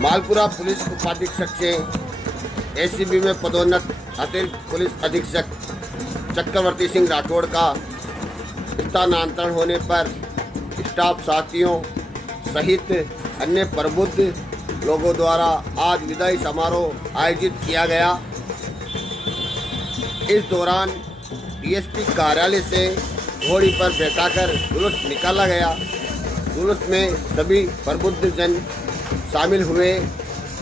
Malpura police उपाधीक्षक से ACB में पदोन्नत अतिरिक्त पुलिस अधीक्षक चक्रवर्ती सिंह राठौड़ का स्थानांतरण होने पर स्टाफ साथियों सहित अन्य प्रबुद्ध लोगों द्वारा आज विदाई समारोह आयोजित किया गया। इस दौरान डीएसपी कार्यालय से घोड़ी पर बैठाकर जुलूस निकाला गया। जुलूस में सभी प्रबुद्ध जन शामिल हुए।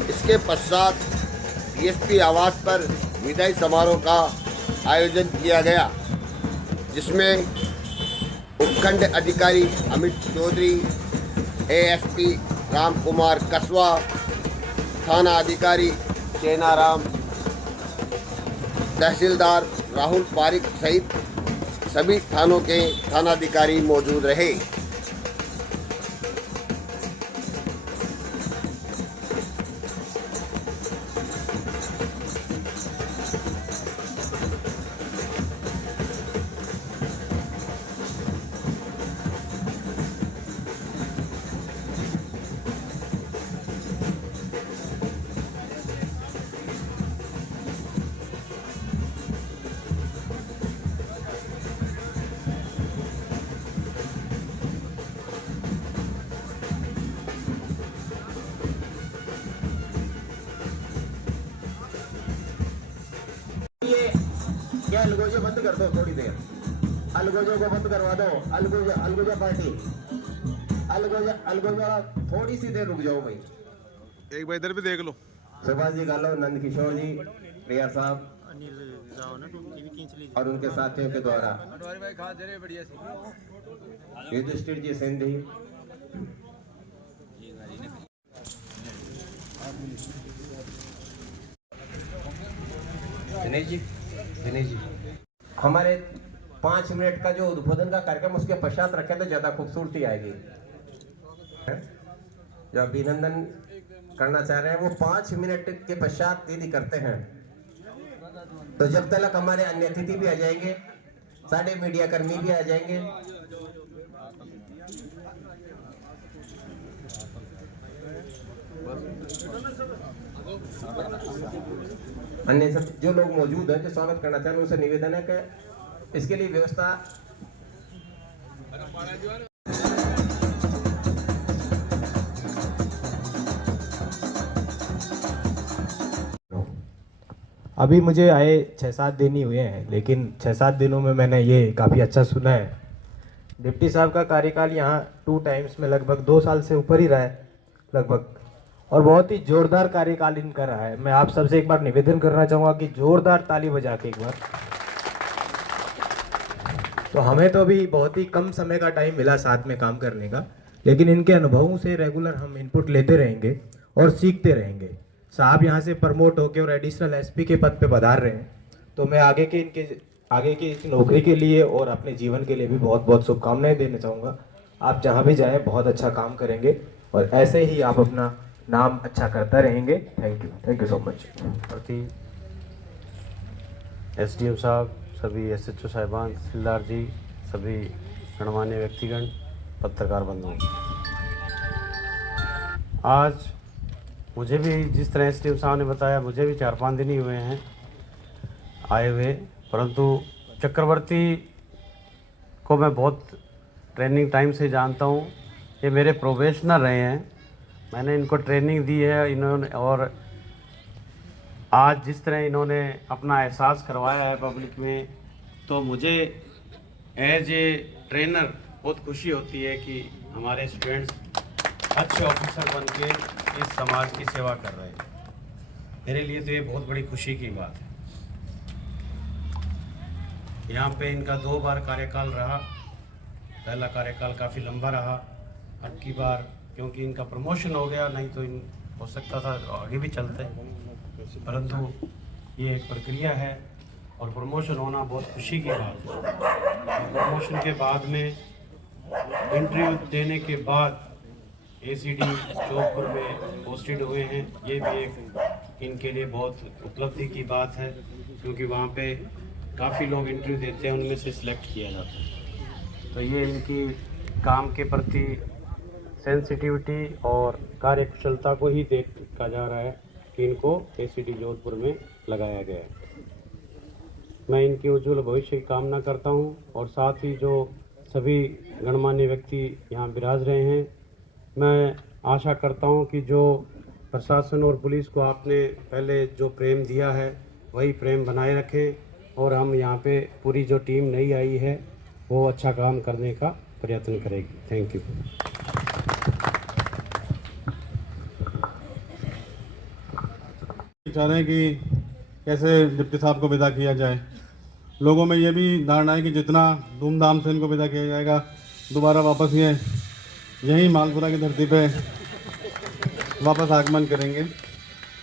इसके पश्चात डीएसपी आवास पर विदाई समारोह का आयोजन किया गया, जिसमें उपखंड अधिकारी अमित चौधरी, एएसपी राम कुमार कसवा, थाना अधिकारी सेनाराम, तहसीलदार राहुल पारिक सहित सभी थानों के थानाधिकारी मौजूद रहे। क्या अलगोजे बंद कर दो थोड़ी देर, अलगोजे को बंद करवा दो। अलगोजा पार्टी, अलगोजा थोड़ी सी देर रुक जाओ भाई। एक बार इधर भी देख लो। सुभाष जी गालो, नंद किशोर जी, प्रिया साहब और उनके साथियों के द्वारा युधिष्ठिर जी सिंधी, दिनेश जी हमारे 5 मिनट का जो उद्बोधन का कार्यक्रम उसके पश्चात रखे तो ज्यादा खूबसूरती आएगी। जो अभिनंदन करना चाह रहे हैं वो 5 मिनट के पश्चात यदि करते हैं तो जब तक हमारे अन्य अतिथि भी आ जाएंगे, सारे मीडिया कर्मी भी आ जाएंगे। अन्य सब जो लोग मौजूद हैं जो स्वागत करना चाहें उनसे निवेदन है कि इसके लिए व्यवस्था अभी मुझे आए 6-7 दिन ही हुए हैं, लेकिन 6-7 दिनों में मैंने ये काफ़ी अच्छा सुना है। डिप्टी साहब का कार्यकाल यहाँ 2 टाइम्स में लगभग 2 साल से ऊपर ही रहा है लगभग, और बहुत ही जोरदार कार्यकाल इनका रहा है। मैं आप सबसे एक बार निवेदन करना चाहूँगा कि जोरदार ताली बजा के एक बार। तो हमें तो अभी बहुत ही कम समय का टाइम मिला साथ में काम करने का, लेकिन इनके अनुभवों से रेगुलर हम इनपुट लेते रहेंगे और सीखते रहेंगे। साहब यहाँ से प्रमोट होकर और एडिशनल एसपी के पद पे पधार रहे हैं, तो मैं आगे की इस नौकरी के लिए और अपने जीवन के लिए भी बहुत बहुत शुभकामनाएं देना चाहूँगा। आप जहाँ भी जाएं बहुत अच्छा काम करेंगे और ऐसे ही आप अपना नाम अच्छा करता रहेंगे। Thank you so much. प्रति एसडीएम साहब, सभी एसएचओ साहिबान, तहसीलदार जी, सभी गणमान्य व्यक्तिगण, पत्रकार बंधुओं, आज मुझे भी जिस तरह एसडीएम साहब ने बताया, मुझे भी 4-5 दिन ही हुए हैं आए हुए, परंतु चक्रवर्ती को मैं बहुत ट्रेनिंग टाइम से जानता हूँ। ये मेरे प्रोबेशनर रहे हैं, मैंने इनको ट्रेनिंग दी है इन्होंने, और आज जिस तरह इन्होंने अपना एहसास करवाया है पब्लिक में, तो मुझे एज ए ट्रेनर बहुत खुशी होती है कि हमारे स्टूडेंट्स अच्छे ऑफिसर बन के इस समाज की सेवा कर रहे हैं। मेरे लिए तो ये बहुत बड़ी खुशी की बात है। यहाँ पे इनका 2 बार कार्यकाल रहा। पहला कार्यकाल काफ़ी लंबा रहा, अब की बार क्योंकि इनका प्रमोशन हो गया, नहीं तो इन हो सकता था आगे भी चलते, परंतु ये एक प्रक्रिया है और प्रमोशन होना बहुत खुशी की बात है। प्रमोशन के बाद में इंटरव्यू देने के बाद एसीडी चौकपुर में पोस्टेड हुए हैं, ये भी एक इनके लिए बहुत उपलब्धि की बात है, क्योंकि वहाँ पे काफ़ी लोग इंटरव्यू देते हैं, उनमें से सिलेक्ट किया जाता है। तो ये इनकी काम के प्रति सेंसिटिविटी और कार्यकुशलता को ही कहा जा रहा है कि इनको एसीडी जोधपुर में लगाया गया है। मैं इनकी उज्ज्वल भविष्य की कामना करता हूं और साथ ही जो सभी गणमान्य व्यक्ति यहाँ विराज रहे हैं, मैं आशा करता हूं कि जो प्रशासन और पुलिस को आपने पहले जो प्रेम दिया है वही प्रेम बनाए रखें और हम यहाँ पे पूरी जो टीम नई आई है वो अच्छा काम करने का प्रयत्न करेगी। Thank you. चाह रहे हैं कि कैसे डिप्टी साहब को विदा किया जाए। लोगों में ये भी धारणा है कि जितना धूमधाम से इनको विदा किया जाएगा दोबारा वापस ये यहीं मालपुरा की धरती पे वापस आगमन करेंगे।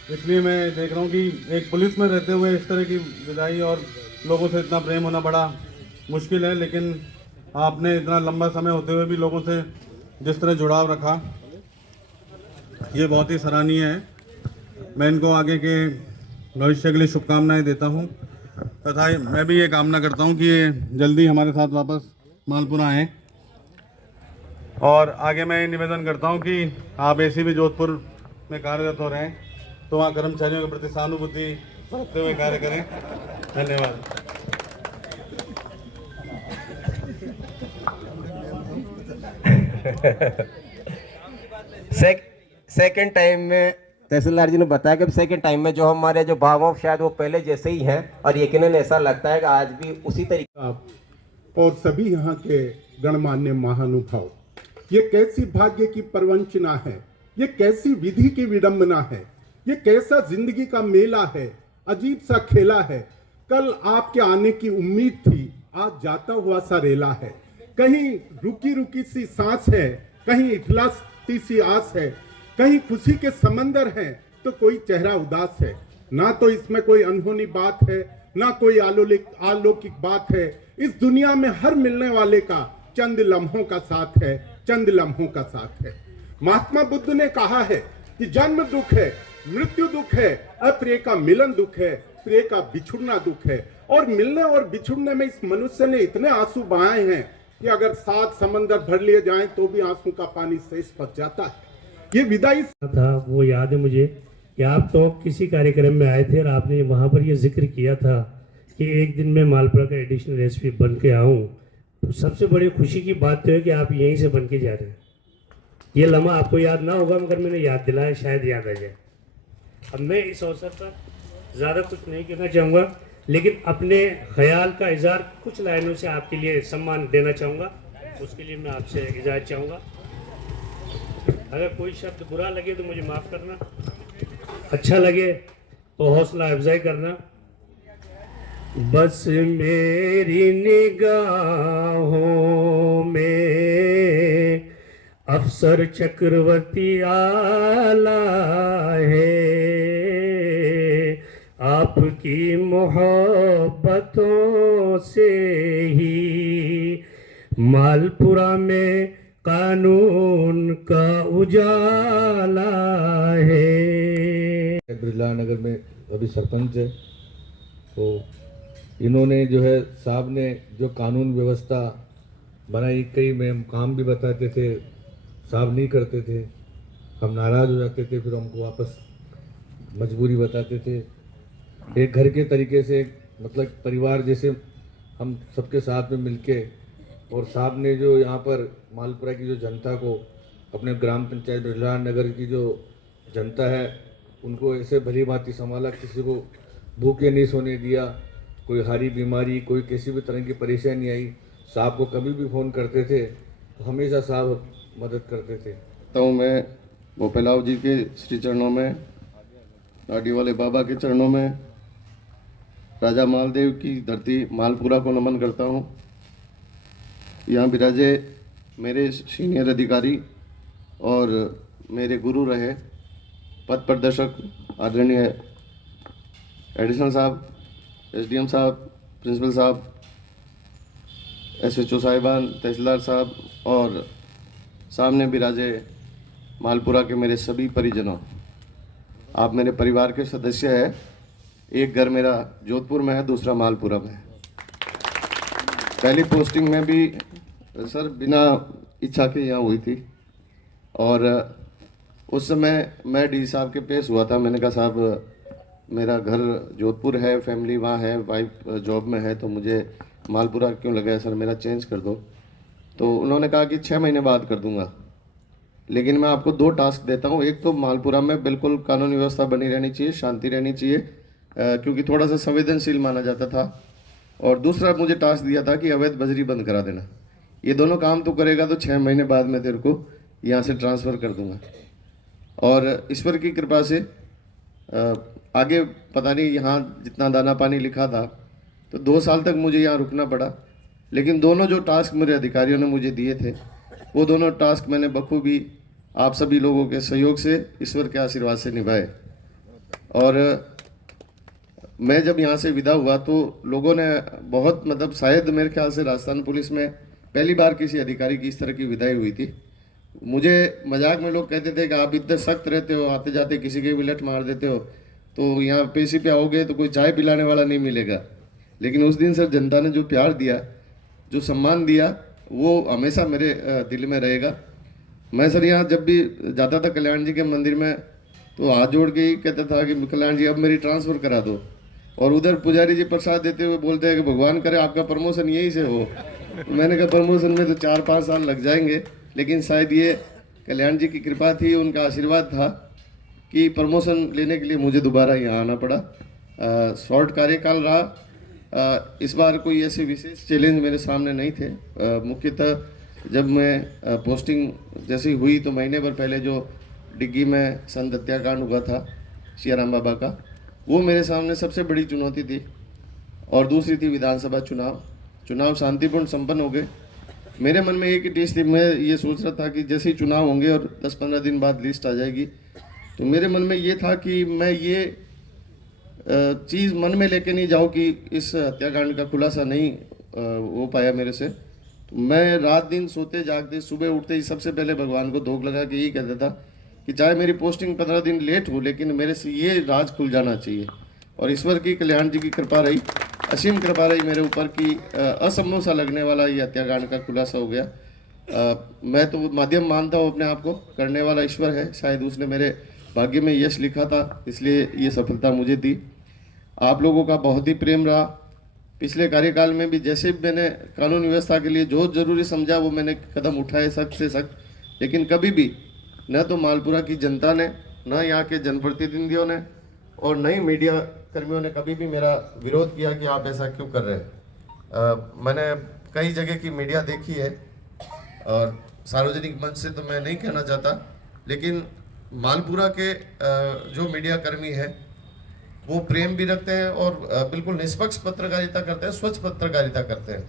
इसलिए मैं देख रहा हूँ कि एक पुलिस में रहते हुए इस तरह की विदाई और लोगों से इतना प्रेम होना बड़ा मुश्किल है, लेकिन आपने इतना लंबा समय होते हुए भी लोगों से जिस तरह जुड़ाव रखा, ये बहुत ही सराहनीय है। मैं इनको आगे के भविष्य के लिए शुभकामनाएं देता हूं तथा मैं भी ये कामना करता हूं कि ये जल्दी हमारे साथ वापस मालपुरा आएँ। और आगे मैं निवेदन करता हूं कि आप एसीबी जोधपुर में कार्यरत हो रहे हैं तो वहाँ कर्मचारियों के प्रति सहानुभूति बरतते हुए कार्य करें। धन्यवाद। सेकंड टाइम में तहसीलदार जी ने बताया कि सेकंड टाइम में जो हमारे जो भाव शायद वो पहले जैसे ही हैं और यकीनन ऐसा लगता है कि आज भी उसी तरीके आप और सभी यहाँ के गणमान्य महानुभाव, ये कैसी भाग्य की प्रवंचना है, ये कैसी विधि की विडंबना है, ये कैसा जिंदगी का मेला है, अजीब सा खेला है। कल आपके आने की उम्मीद थी, आज जाता हुआ सा रेला है। कहीं रुकी रुकी सी सांस है, कहीं इठलाती सी आस है, कहीं खुशी के समंदर हैं तो कोई चेहरा उदास है। ना तो इसमें कोई अनहोनी बात है, ना कोई अलौकिक बात है। इस दुनिया में हर मिलने वाले का चंद लम्हों का साथ है, चंद लम्हों का साथ है। महात्मा बुद्ध ने कहा है कि जन्म दुख है, मृत्यु दुख है, अप्रिय का मिलन दुख है, प्रिय का बिछुड़ना दुख है। और मिलने और बिछुड़ने में इस मनुष्य ने इतने आंसू बहाए हैं कि अगर 7 समंदर भर लिए जाएं तो भी आंसू का पानी शेष बच जाता है। ये विदाई था वो याद है मुझे कि आप तो किसी कार्यक्रम में आए थे और आपने वहाँ पर ये जिक्र किया था कि एक दिन मैं मालपुरा का एडिशनल एसपी बन के आऊँ। तो सबसे बड़ी खुशी की बात तो है कि आप यहीं से बन के जा रहे हैं। ये लम्हा आपको याद ना होगा मगर मैंने याद दिलाया, शायद याद आ जाए। अब मैं इस अवसर पर ज़्यादा कुछ नहीं कहना चाहूँगा, लेकिन अपने ख्याल का इजहार कुछ लाइनों से आपके लिए सम्मान देना चाहूँगा। उसके लिए मैं आपसे इजाज़त चाहूँगा। अगर कोई शब्द बुरा लगे तो मुझे माफ़ करना, अच्छा लगे तो हौसला अफजाई करना। बस मेरी निगाहों में अफसर चक्रवर्ती आला है, आपकी मोहब्बतों से ही मालपुरा में कानून का उजाला है। बिरला नगर में अभी सरपंच है, तो इन्होंने जो है साहब ने जो कानून व्यवस्था बनाई, कई में काम भी बताते थे, साहब नहीं करते थे, हम नाराज़ हो जाते थे, फिर हमको वापस मजबूरी बताते थे। एक घर के तरीके से, मतलब परिवार जैसे हम सबके साथ में मिलके, और साहब ने जो यहाँ पर मालपुरा की जो जनता को, अपने ग्राम पंचायत बिरला नगर की जो जनता है उनको ऐसे भली भांति संभाला, किसी को भूखे नहीं सोने दिया, कोई हारी बीमारी, कोई किसी भी तरह की परेशानी आई, साहब को कभी भी फ़ोन करते थे तो हमेशा साहब मदद करते थे। तो मैं भोपेलाव जी के श्री चरणों में, लाडी वाले बाबा के चरणों में, राजा मालदेव की धरती मालपुरा को नमन करता हूँ। यहाँ विराजे मेरे सीनियर अधिकारी और मेरे गुरु रहे पथ प्रदर्शक आदरणीय एडिशनल साहब, एसडीएम साहब, प्रिंसिपल साहब, एसएचओ साहिबान, तहसीलदार साहब और सामने विराजे मालपुरा के मेरे सभी परिजनों। आप मेरे परिवार के सदस्य हैं। एक घर मेरा जोधपुर में है, दूसरा मालपुरा में है। पहली पोस्टिंग में भी सर बिना इच्छा के यहाँ हुई थी और उस समय मैं डी साहब के पेश हुआ था। मैंने कहा साहब मेरा घर जोधपुर है, फैमिली वहाँ है, वाइफ जॉब में है, तो मुझे मालपुरा क्यों लगा है सर, मेरा चेंज कर दो। तो उन्होंने कहा कि 6 महीने बाद कर दूंगा, लेकिन मैं आपको 2 टास्क देता हूँ। एक तो मालपुरा में बिल्कुल कानून व्यवस्था बनी रहनी चाहिए, शांति रहनी चाहिए, क्योंकि थोड़ा सा संवेदनशील माना जाता था। और दूसरा मुझे टास्क दिया था कि अवैध बजरी बंद करा देना। ये दोनों काम तो करेगा तो 6 महीने बाद मैं तेरे को यहाँ से ट्रांसफ़र कर दूंगा। और ईश्वर की कृपा से आगे पता नहीं यहाँ जितना दाना पानी लिखा था, तो 2 साल तक मुझे यहाँ रुकना पड़ा। लेकिन दोनों जो टास्क मेरे अधिकारियों ने मुझे दिए थे, वो दोनों टास्क मैंने बखूबी आप सभी लोगों के सहयोग से, ईश्वर के आशीर्वाद से निभाए। और मैं जब यहाँ से विदा हुआ तो लोगों ने बहुत, मतलब शायद मेरे ख्याल से राजस्थान पुलिस में पहली बार किसी अधिकारी की इस तरह की विदाई हुई थी। मुझे मजाक में लोग कहते थे कि आप इतने सख्त रहते हो, आते जाते किसी के भी लठ मार देते हो, तो यहाँ पेशी पे आओगे तो कोई चाय पिलाने वाला नहीं मिलेगा। लेकिन उस दिन सर जनता ने जो प्यार दिया, जो सम्मान दिया, वो हमेशा मेरे दिल में रहेगा। मैं सर यहाँ जब भी जाता था कल्याण जी के मंदिर में, तो हाथ जोड़ के ही कहता था कि कल्याण जी अब मेरी ट्रांसफ़र करा दो। और उधर पुजारी जी प्रसाद देते हुए बोलते हैं कि भगवान करे आपका प्रमोशन यहीं से हो। तो मैंने कहा प्रमोशन में तो 4-5 साल लग जाएंगे, लेकिन शायद ये कल्याण जी की कृपा थी, उनका आशीर्वाद था कि प्रमोशन लेने के लिए मुझे दोबारा यहाँ आना पड़ा। शॉर्ट कार्यकाल रहा। इस बार कोई ऐसे विशेष चैलेंज मेरे सामने नहीं थे। मुख्यतः जब मैं पोस्टिंग जैसी हुई तो महीने भर पहले जो डिग्गी में संत हत्याकांड हुआ था सियाराम बाबा का, वो मेरे सामने सबसे बड़ी चुनौती थी। और दूसरी थी विधानसभा चुनाव शांतिपूर्ण संपन्न हो गए। मेरे मन में एक ही टेस्ट थी, मैं ये सोच रहा था कि जैसे ही चुनाव होंगे और 10-15 दिन बाद लिस्ट आ जाएगी, तो मेरे मन में ये था कि मैं ये चीज़ मन में लेके नहीं जाऊँ कि इस हत्याकांड का खुलासा नहीं हो पाया मेरे से। तो मैं रात दिन सोते जागते सुबह उठते ही सबसे पहले भगवान को धोख लगा के यही कहता था कि चाहे मेरी पोस्टिंग 15 दिन लेट हो, लेकिन मेरे से ये राज खुल जाना चाहिए। और ईश्वर की, कल्याण जी की कृपा रही, असीम कृपा रही मेरे ऊपर कि असंभव सा लगने वाला ये हत्याकांड का खुलासा हो गया। मैं तो माध्यम मानता हूँ अपने आप को, करने वाला ईश्वर है। शायद उसने मेरे भाग्य में यश लिखा था, इसलिए ये सफलता मुझे दी। आप लोगों का बहुत ही प्रेम रहा। पिछले कार्यकाल में भी जैसे भी मैंने कानून व्यवस्था के लिए जो जरूरी समझा वो मैंने कदम उठाए, सख्त से सख्त। लेकिन कभी भी न तो मालपुरा की जनता ने, न यहाँ के जनप्रतिनिधियों ने और न ही मीडिया कर्मियों ने कभी भी मेरा विरोध किया कि आप ऐसा क्यों कर रहे हैं। मैंने कई जगह की मीडिया देखी है और सार्वजनिक मंच से तो मैं नहीं कहना चाहता, लेकिन मालपुरा के जो मीडिया कर्मी हैं वो प्रेम भी रखते हैं और बिल्कुल निष्पक्ष पत्रकारिता करते हैं, स्वच्छ पत्रकारिता करते हैं।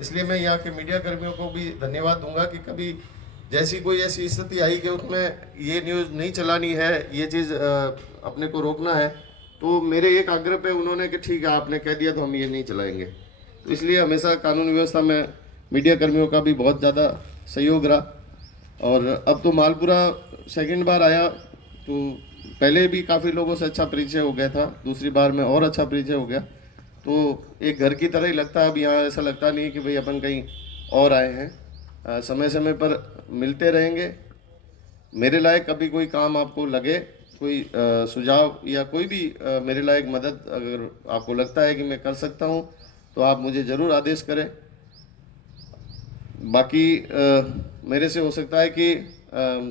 इसलिए मैं यहाँ के मीडिया कर्मियों को भी धन्यवाद दूंगा कि कभी जैसी कोई ऐसी स्थिति आई कि उसमें ये न्यूज़ नहीं चलानी है, ये चीज़ अपने को रोकना है, तो मेरे एक आग्रह पे उन्होंने कि ठीक है आपने कह दिया तो हम ये नहीं चलाएंगे। तो इसलिए हमेशा कानून व्यवस्था में मीडिया कर्मियों का भी बहुत ज़्यादा सहयोग रहा। और अब तो मालपुरा सेकंड बार आया, तो पहले भी काफ़ी लोगों से अच्छा परिचय हो गया था, दूसरी बार में और अच्छा परिचय हो गया, तो एक घर की तरह ही लगता है। अब यहाँ ऐसा लगता नहीं कि भाई अपन कहीं और आए हैं। समय समय पर मिलते रहेंगे। मेरे लायक कभी कोई काम आपको लगे, कोई सुझाव या कोई भी मेरे लायक मदद अगर आपको लगता है कि मैं कर सकता हूँ, तो आप मुझे ज़रूर आदेश करें। बाकी मेरे से हो सकता है कि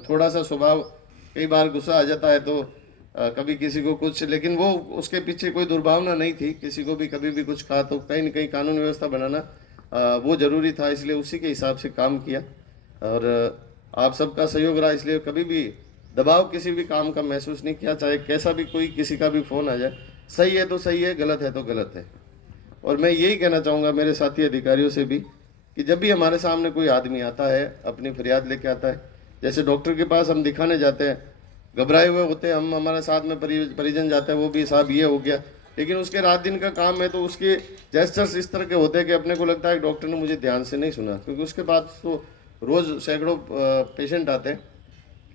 थोड़ा सा स्वभाव कई बार गुस्सा आ जाता है, तो कभी किसी को कुछ, लेकिन वो उसके पीछे कोई दुर्भावना नहीं थी। किसी को भी कभी भी कुछ कहा तो कहीं न कहीं कानून व्यवस्था बनाना वो ज़रूरी था, इसलिए उसी के हिसाब से काम किया। और आप सबका सहयोग रहा, इसलिए कभी भी दबाव किसी भी काम का महसूस नहीं किया, चाहे कैसा भी कोई किसी का भी फ़ोन आ जाए। सही है तो सही है, गलत है तो गलत है। और मैं यही कहना चाहूँगा मेरे साथी अधिकारियों से भी कि जब भी हमारे सामने कोई आदमी आता है, अपनी फरियाद लेके आता है, जैसे डॉक्टर के पास हम दिखाने जाते हैं, घबराए हुए होते हैं, हम हमारे साथ में परिजन जाते हैं, वो भी साहब ये हो गया, लेकिन उसके रात दिन का काम है, तो उसके जेस्चर्स इस तरह के होते हैं कि अपने को लगता है कि डॉक्टर ने मुझे ध्यान से नहीं सुना, क्योंकि उसके पास तो रोज़ सैकड़ों पेशेंट आते हैं,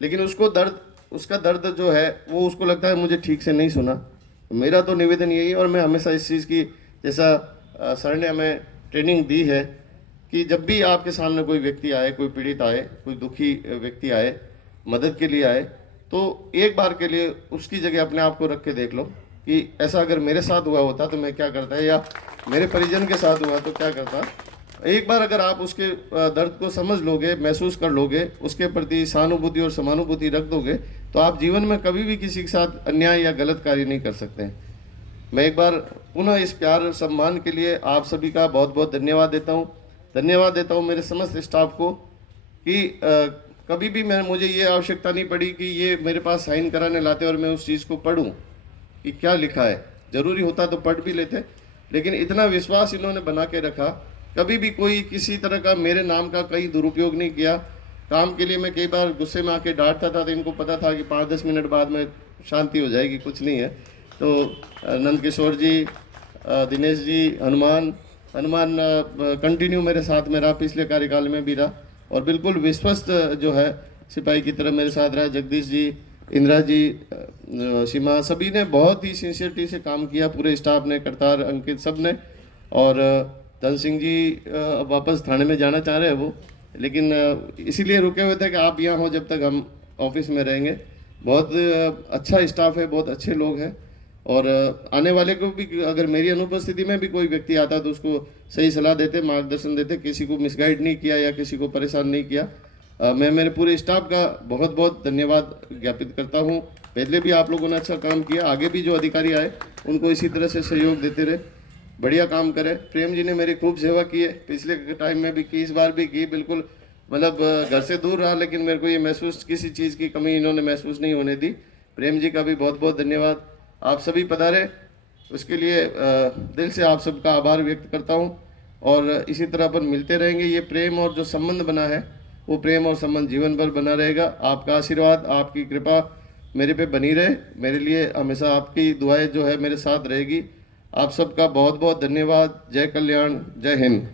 लेकिन उसका दर्द जो है वो उसको लगता है मुझे ठीक से नहीं सुना। मेरा तो निवेदन यही है, और मैं हमेशा इस चीज़ की, जैसा सर ने हमें ट्रेनिंग दी है कि जब भी आपके सामने कोई व्यक्ति आए, कोई पीड़ित आए, कोई दुखी व्यक्ति आए, मदद के लिए आए, तो एक बार के लिए उसकी जगह अपने आप को रख के देख लो कि ऐसा अगर मेरे साथ हुआ होता तो मैं क्या करता, या मेरे परिजन के साथ हुआ तो क्या करता। एक बार अगर आप उसके दर्द को समझ लोगे, महसूस कर लोगे, उसके प्रति सहानुभूति और समानुभूति रख दोगे, तो आप जीवन में कभी भी किसी के साथ अन्याय या गलत कार्य नहीं कर सकते। मैं एक बार पुनः इस प्यार सम्मान के लिए आप सभी का बहुत बहुत धन्यवाद देता हूँ। धन्यवाद देता हूँ मेरे समस्त स्टाफ को कि कभी भी मुझे ये आवश्यकता नहीं पड़ी कि ये मेरे पास साइन कराने लाते और मैं उस चीज़ को पढूं कि क्या लिखा है। ज़रूरी होता तो पढ़ भी लेते, लेकिन इतना विश्वास इन्होंने बना के रखा। कभी भी कोई किसी तरह का मेरे नाम का कहीं दुरुपयोग नहीं किया। काम के लिए मैं कई बार गुस्से में आके डांटता था तो इनको पता था कि 5-10 मिनट बाद में शांति हो जाएगी, कुछ नहीं है। तो नंद किशोर जी, दिनेश जी, हनुमान कंटिन्यू मेरे साथ में रहा, पिछले कार्यकाल में भी रहा और बिल्कुल विश्वस्त जो है सिपाही की तरह मेरे साथ रहा। जगदीश जी, इंदिरा जी, सीमा, सभी ने बहुत ही सिंसियरिटी से काम किया, पूरे स्टाफ ने, करतार, अंकित, सब ने। और धन सिंह जी वापस थाने में जाना चाह रहे हैं वो, लेकिन इसीलिए रुके हुए थे कि आप यहाँ हो जब तक हम ऑफिस में रहेंगे। बहुत अच्छा स्टाफ है, बहुत अच्छे लोग हैं और आने वाले को भी अगर मेरी अनुपस्थिति में भी कोई व्यक्ति आता तो उसको सही सलाह देते, मार्गदर्शन देते, किसी को मिसगाइड नहीं किया या किसी को परेशान नहीं किया। मैं मेरे पूरे स्टाफ का बहुत बहुत धन्यवाद ज्ञापित करता हूँ। पहले भी आप लोगों ने अच्छा काम किया, आगे भी जो अधिकारी आए उनको इसी तरह से सहयोग देते रहे, बढ़िया काम करें। प्रेम जी ने मेरी खूब सेवा की है, पिछले टाइम में भी की, इस बार भी की। बिल्कुल मतलब घर से दूर रहा लेकिन मेरे को ये महसूस, किसी चीज़ की कमी इन्होंने महसूस नहीं होने दी। प्रेम जी का भी बहुत बहुत धन्यवाद। आप सभी पधारे, उसके लिए दिल से आप सबका आभार व्यक्त करता हूँ और इसी तरह अपन मिलते रहेंगे। ये प्रेम और जो संबंध बना है वो प्रेम और संबंध जीवन भर बना रहेगा। आपका आशीर्वाद, आपकी कृपा मेरे पे बनी रहे, मेरे लिए हमेशा आपकी दुआएं जो है मेरे साथ रहेगी। आप सबका बहुत बहुत धन्यवाद। जय कल्याण, जय हिंद।